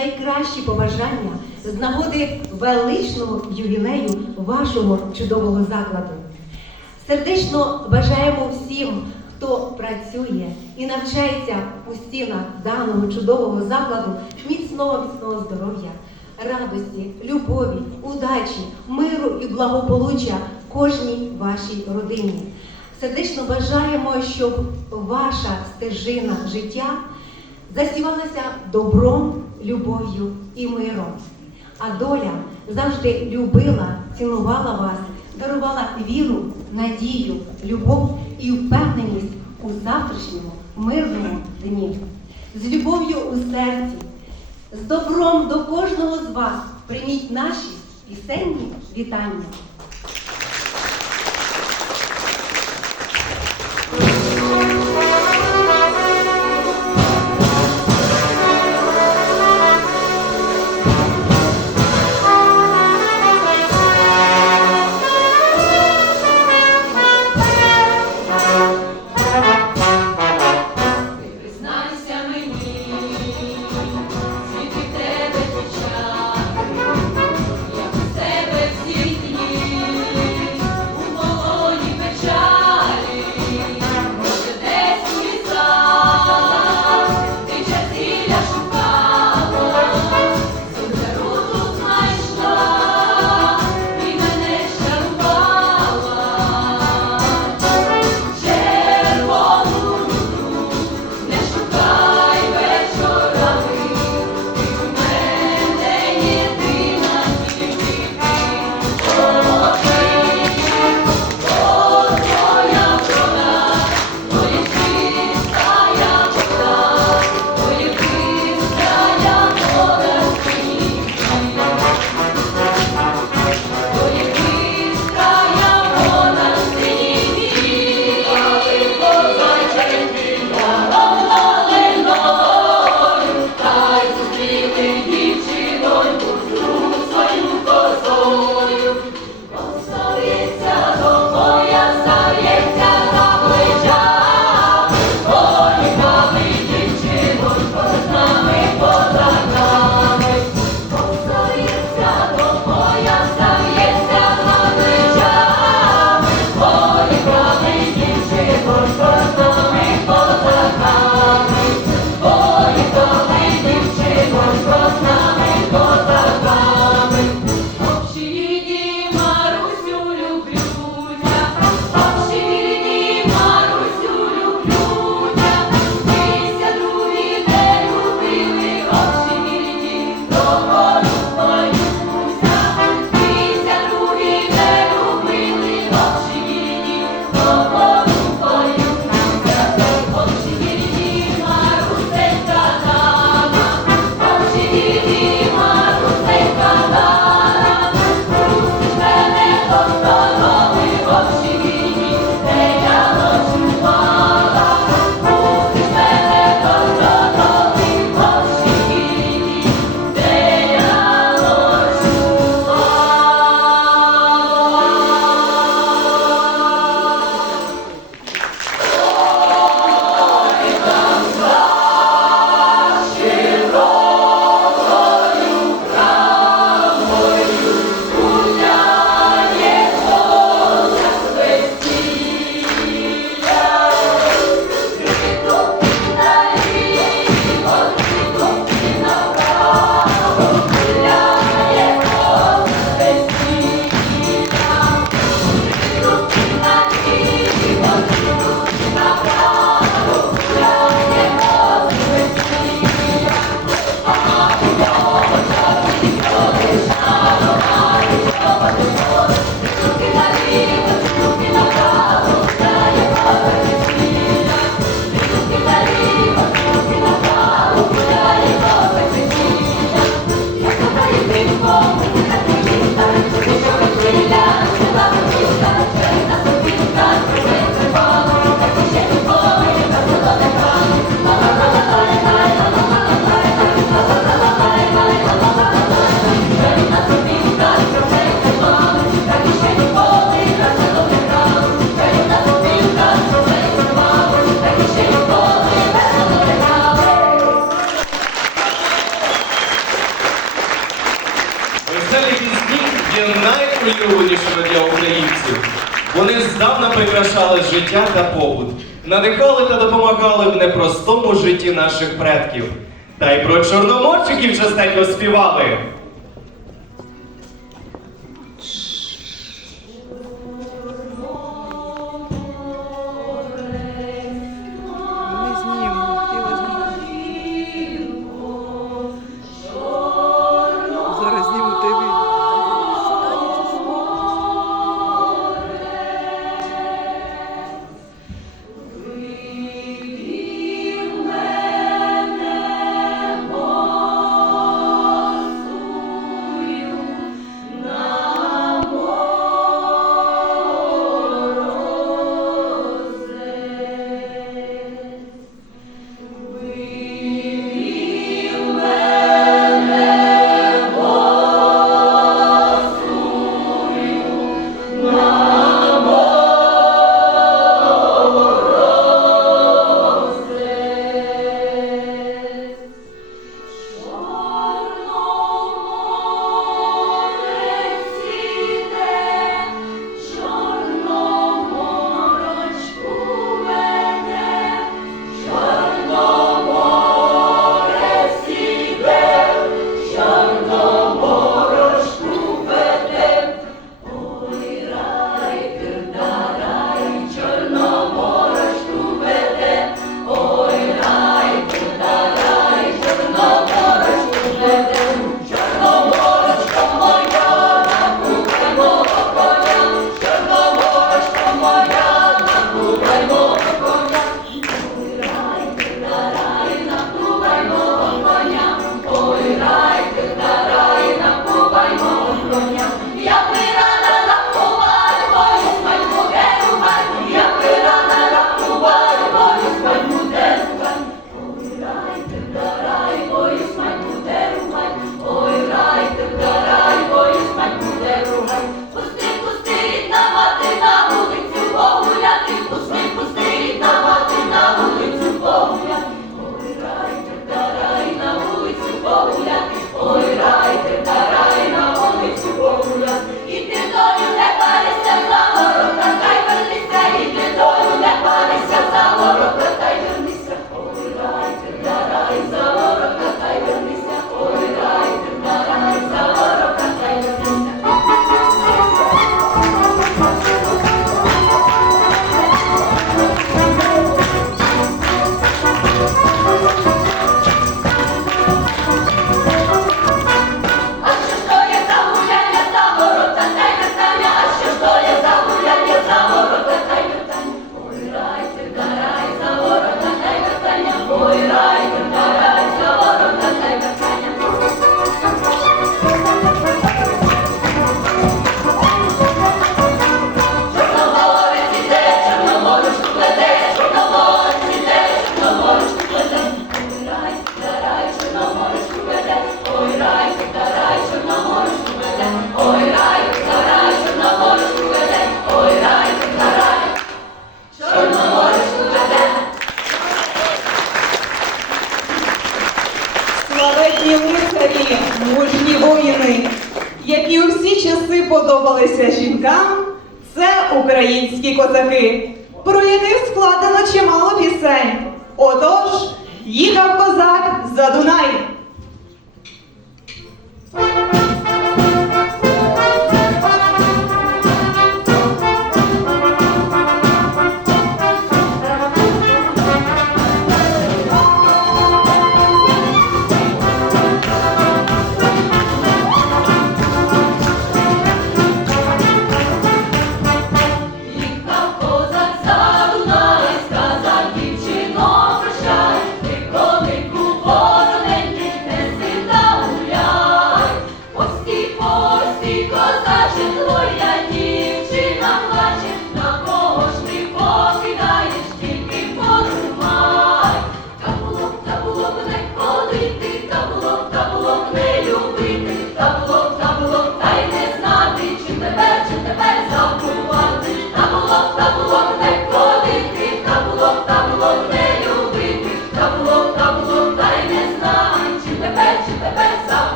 найкращі побажання з нагоди величного ювілею вашого чудового закладу. Сердечно бажаємо всім, хто працює і навчається у стінах даного чудового закладу міцного міцного здоров'я, радості, любові, удачі, миру і благополуччя кожній вашій родині. Сердечно бажаємо, щоб ваша стежина життя засівалася добром, любов'ю і миром. А доля завжди любила, цінувала вас, дарувала віру, надію, любов і впевненість у завтрашньому мирному дні. З любов'ю у серці, з добром до кожного з вас прийміть наші пісенні вітання. непростому житті наших предків. Та й про чорноморчиків частенько співали.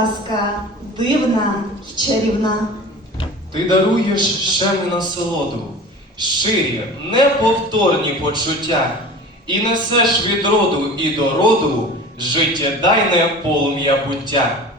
Казка дивна й чарівна. Ти даруєш ще насолоду, ширі, неповторні почуття, і несеш від роду і до роду життєдайне полум'я буття.